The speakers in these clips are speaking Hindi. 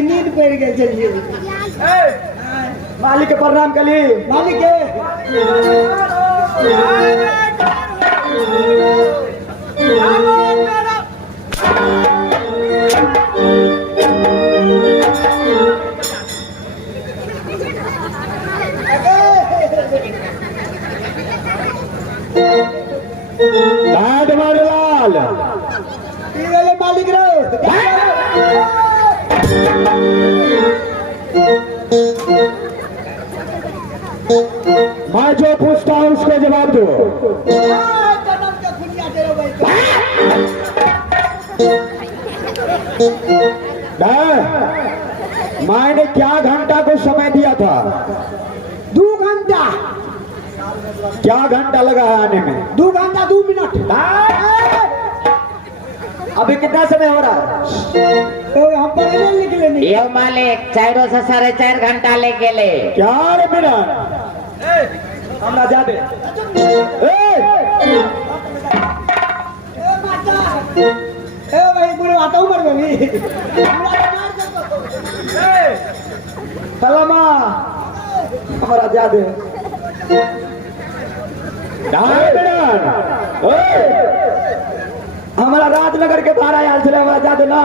नींद पड़ गए चलिए मालिक के प्रणाम कली मालिक के मालिक मैं जो पूछता हूँ उसको जवाब दो। मैंने क्या घंटा को समय दिया था? 2 घंटा। क्या घंटा लगा आने में? 2 घंटा 2 मिनट। अभी कितना समय हो रहा है? हम पढ़ने निकले नहीं। ये मालिक 4 से 4.5 घंटा ले गेले। क्या रे मिनट हमरा जाबे भाई पूरे आता हूँ मर गई सलामा हमारा जादे हमारा राजनगर के बाहर आया चले हमारा जादे ना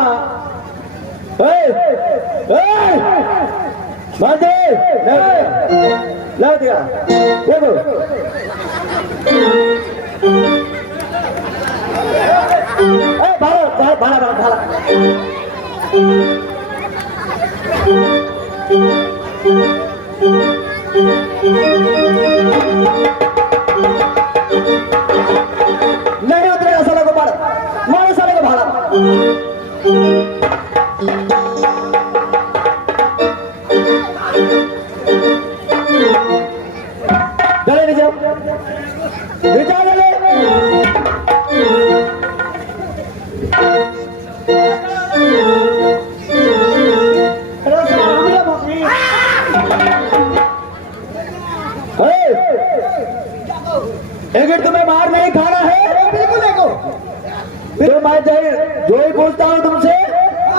ला दिया देखो भाड़ा भाड़ा भाड़ा भाड़ा नहीं उतरेगा साले को भाड़ा मारो साले को भाड़ा चले नहीं जाओ लेकिन तुम्हें मार नहीं खाना है। बिल्कुल देखो फिर मैं जो ही पूछता हूँ तुमसे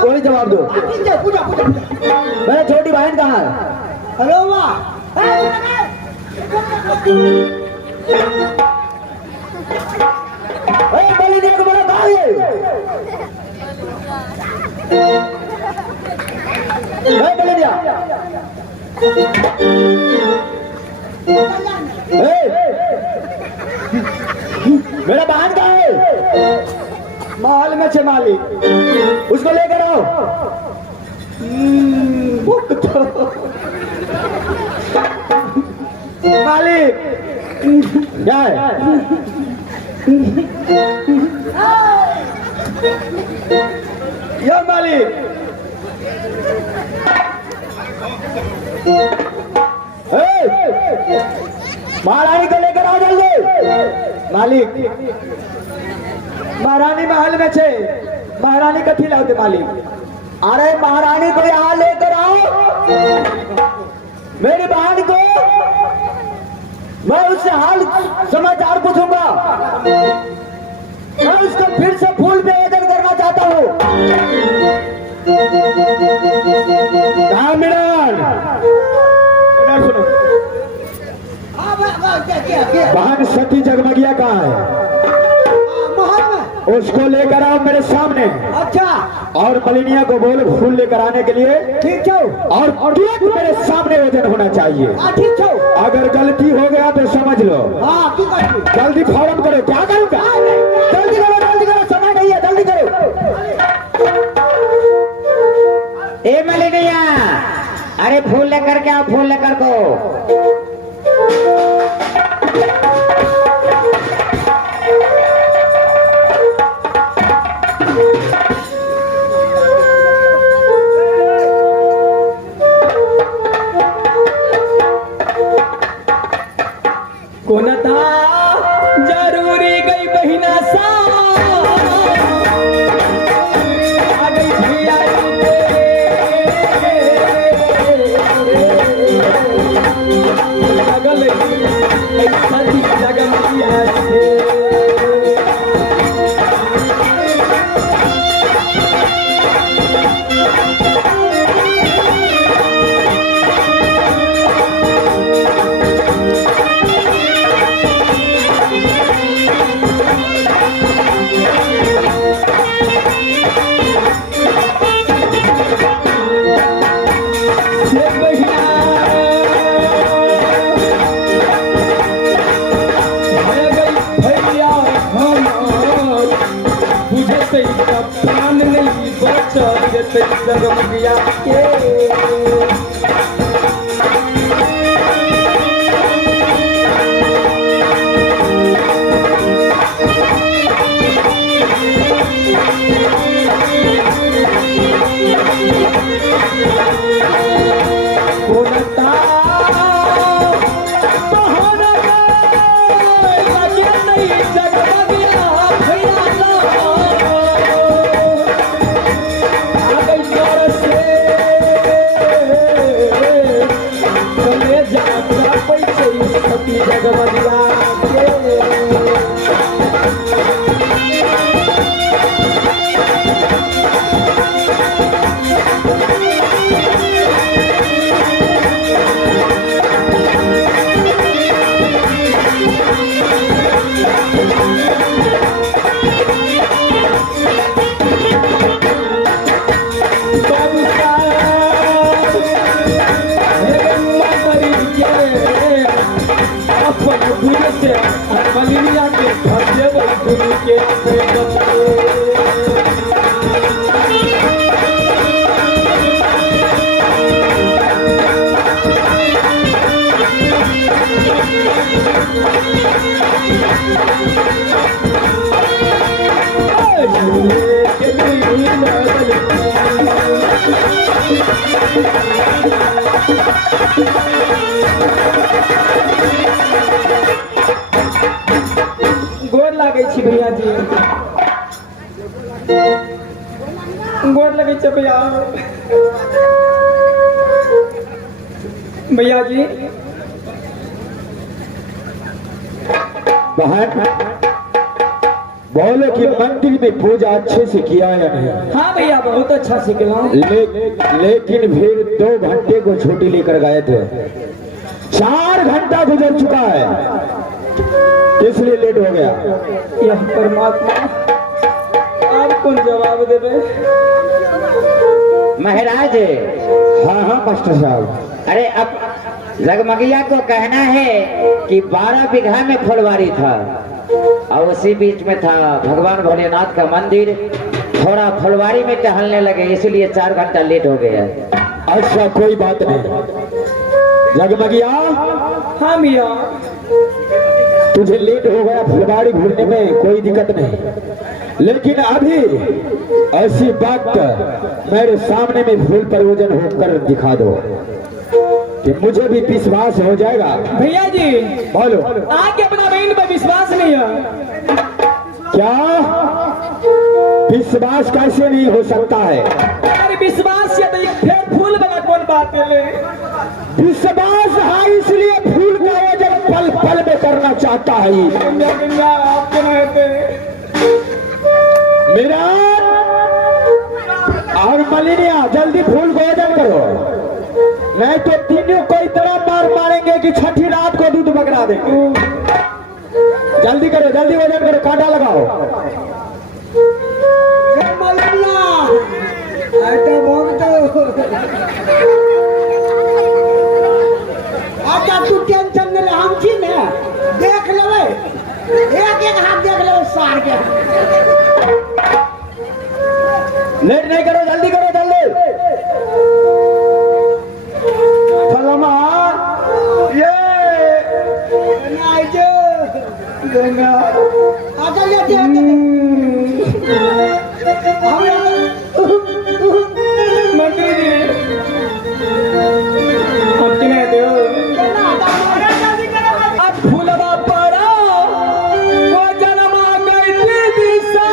वही जवाब दो। मेरा छोटी बहन कहाँ है? हेलो माँ बोली देखो बड़ा कहाँ है? बोले दिया मेरा बहन कहाँ है? महल में छे मालिक उसको लेकर आओ। मालिक क्या है? या मालिक महारानी को लेकर आओ जल्दी। मालिक महारानी महल में छे महारानी कथी लाओ मालिक। अरे महारानी को यहाँ लेकर आओ। मेरी बहन को मैं उससे हाल समाचार पूछूंगा। मैं उसको फिर से फूल पे आयोजन करना चाहता हूँ। कहाँ मिलन? सुनो बहन सती जगमगिया कहाँ है? उसको लेकर आओ मेरे सामने। अच्छा और मलिनिया को बोल फूल लेकर आने के लिए। ठीक छो और केक मेरे सामने वजन होना चाहिए। ठीक छो। अगर गलती हो गया तो समझ लो। हाँ की करूं? जल्दी फॉर्म करो। क्या करूँगा? जल्दी करो समय नहीं है, जल्दी करो। ए मलिनिया, अरे फूल लेकर के आओ, फूल लेकर को। कोन था जरूरी गई बहिना सा आ गई भैया लगल ऐसा जगमगिया छे। प्राण नहीं बचत जगमगिया के। जगमगिया मलिनिया के भजे गुरु के गोर लागे छी भैया जी। गोर लगे छे भैया। भैया जी बहन बोलो कि मंदिर में पूजा अच्छे से किया या नहीं? हाँ भैया बहुत अच्छा सीखला। लेकिन फिर 2 घंटे को छुट्टी लेकर गए थे। 4 घंटा गुजर चुका है, इसलिए लेट हो गया। यह परमात्मा आप कौन जवाब देवे? महाराज। हाँ मास्टर साहब। अरे अब जगमगिया को कहना है कि 12 बीघा में फुलवारी था और उसी बीच में था भगवान भोलेनाथ का मंदिर। थोड़ा फुलवारी में टहलने लगे, इसलिए 4 घंटा लेट हो गया। अच्छा कोई बात नहीं। जगमगिया। हाँ भैया। तुझे लेट हो गया फुलवाड़ी घूमने में, कोई दिक्कत नहीं, लेकिन अभी ऐसी बात मेरे सामने में फूल प्रयोजन होकर दिखा दो कि मुझे भी विश्वास हो जाएगा। भैया जी बोलो। आगे अपना बहन पर विश्वास नहीं है। क्या विश्वास कैसे नहीं हो सकता है? अरे विश्वास से तो एक फिर फूल बना कौन बात है? विश्वास है, इसलिए फूल का वजन पल पल में करना चाहता है। आप क्यों रहते? मेरा और मलिनिया जल्दी फूल को वजन करो, नहीं तो तीनों को इतना मार मारेंगे कि छठी रात को दूध बकरा देंगे। जल्दी करो, जल्दी वजन करो, कांटा लगाओ। अच्छा तू टेंशन नहीं ले, हम छी ने देख लेवे, एक एक हाथ देख लेवे सार के। लेट नहीं करो, जल्दी करो, जल्दी। फलमा ये नहीं जो गंगा आजा ले दे मंत्री जी हम किने दो अब फूलवा पड़ा वो जनमा गई दिशा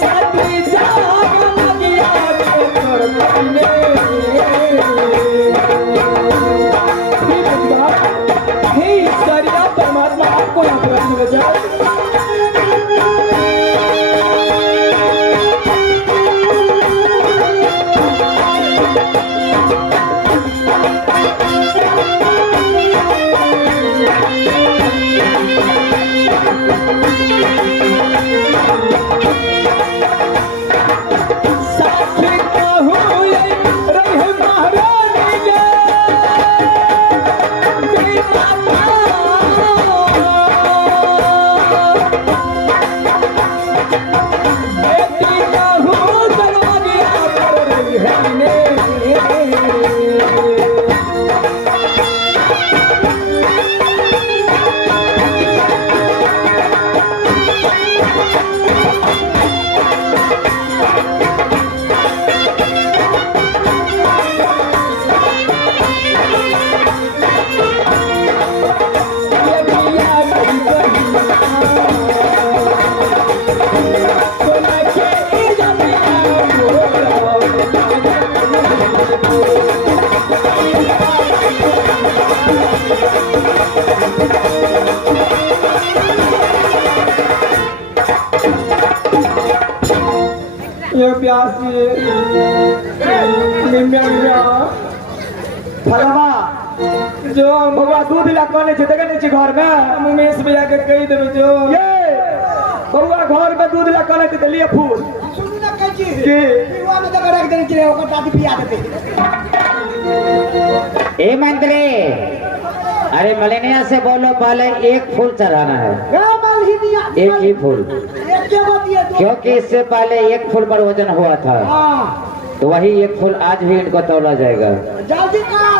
साथी जाग लगिया कर पने हे ईश्वरिया परमात्मा आपको यहाँ पर रखने बचा। ये प्यासी फलवा जो बउआ दूध ला कोने छै देखे नहीं छी घर में उमेश भैया के कही देबे जो ये बउआ घर में दूध ला कोने छै लिए फूल सुनी ना कह छी की पीवा में तक रख देनी छै ओकर दादी पिया देते। ए मंत्री, अरे मलिनिया से बोलो पहले एक फूल चढ़ाना है, एक ही फूल, क्योंकि इससे पहले एक फूल पर वजन हुआ था तो वही एक फूल आज भी इनको तोला जाएगा।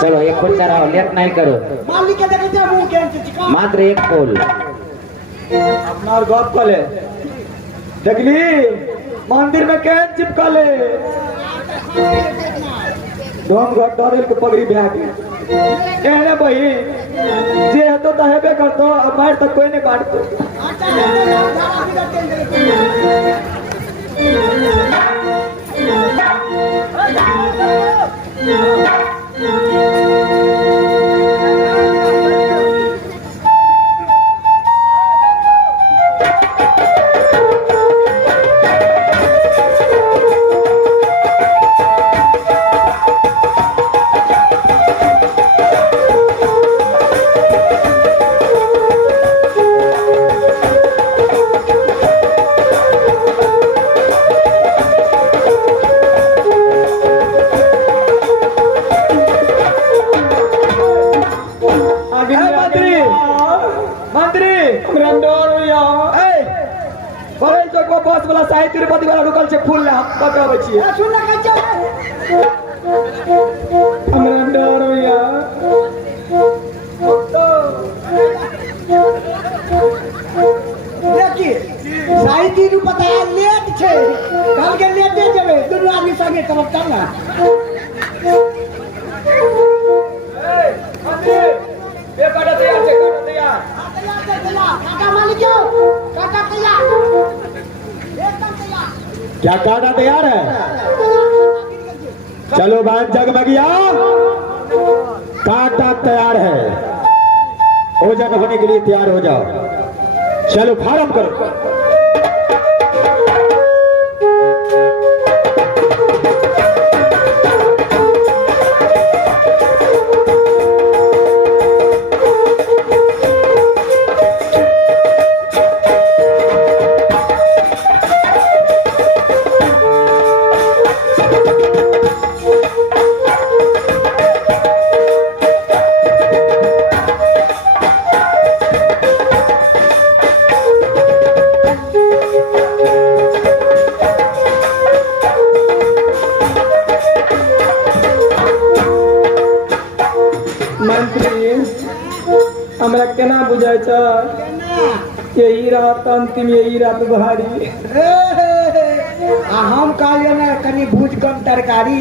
चलो एक फूल चढ़ाओ, लेट नहीं करो, मात्र एक फूल। अपना गप कले देखली मंदिर में केहन चिपकले डोम घर डरेल के पगड़ी ब्याह के कहने बही जे हेतो तो हेबे करतो, अब मार तक कोई नहीं काटतो। तिरुपति वाला रुकल छे फूल ले हम बताबै छी सुन के हमरा डर होइया देखिए साई तीन पता लेट छे कल के लेटे जेबे दुनू आदमी संगे तब चल ना ये काटा तैयार से काटा तैयार काका मालिक काका तैयार एकदम तैयार क्या काटा तैयार है? चलो बांध जगमगिया, काटा तैयार है। ओजन होने के लिए तैयार हो जाओ। चलो फार्म करो। मंत्री हमरा केना बुझाय छ यही रात अंतिम यही रात भारी आ हम कहलिए ना कनी भूज कम तरकारी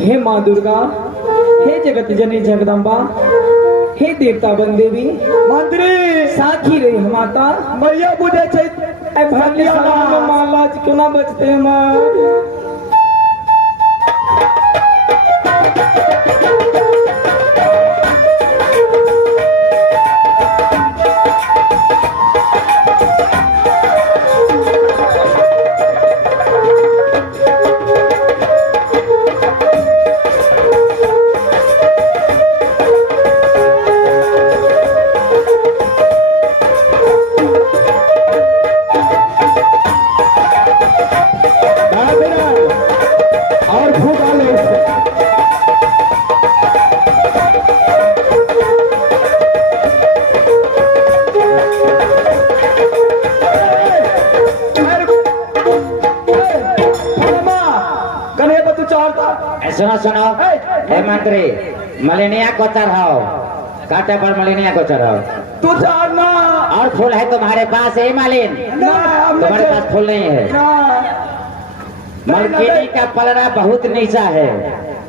हे माँ दुर्गा, हे जगत जननी जगदम्बा, हे देवता बन देवी, मंत्री साखी रही माता मैया बुझे छै भलिया माला क्यों ना बचते हैं माँ। और भूख डालो इसमें। सुनो सुनो हे मंत्री, मलेनिया को चढ़ाओ, कांटे पर मलेनिया को चढ़ाओ। तू चारना और फूल है तुम्हारे पास है मालिन? तुम्हारे पास फूल नहीं है। मलकिनी का पलड़ा बहुत नीचा है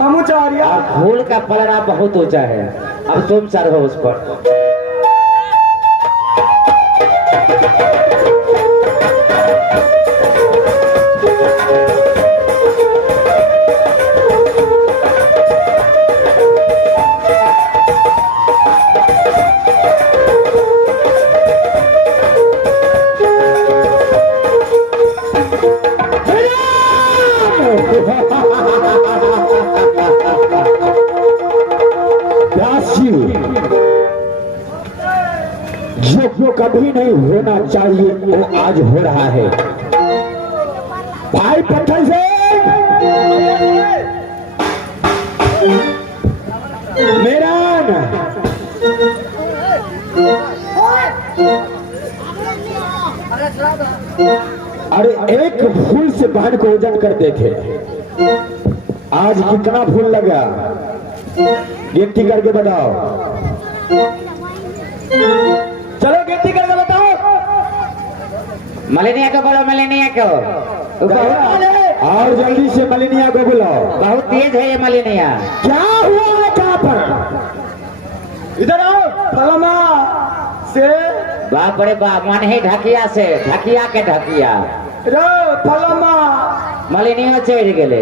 हम चारिया और फूल का पलड़ा बहुत ऊंचा है। अब तुम चढ़ो उस पर। जो कभी नहीं होना चाहिए वो आज हो रहा है। भाई पत्थर से मेरा अरे एक फूल से बाढ़ को वजन कर देखे। आज कितना फूल लगा गिनती करके बताओ। चलो गिनती करके बताओ। मलेनिया को बोलो, मलेनिया को। और जल्दी से मलेनिया को बुलाओ। बहुत तेज है ये मलेनिया। क्या हुआ है कहाँ पर? इधर आओ। फलाना से बाप रे बाप, मन ही ढकिया से, ढकिया के ढकिया रो फलाना मलेनिया चढ़ गेले।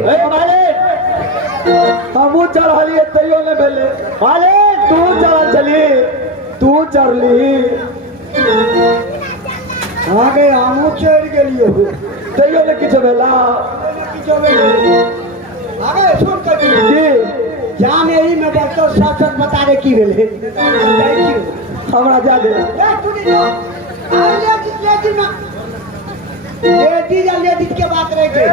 हमू चढ़लिए तैयो ने भेले। अरे तू चढ़ चली, तू चढ़ली आगे हमू चढ़ गेलियो तैयो ने किछ भेला। आगे सुन कर जी जान यही में बच्चों सच सच बता दे की भेले हमरा जा दे लेडीज के बात रहे थे।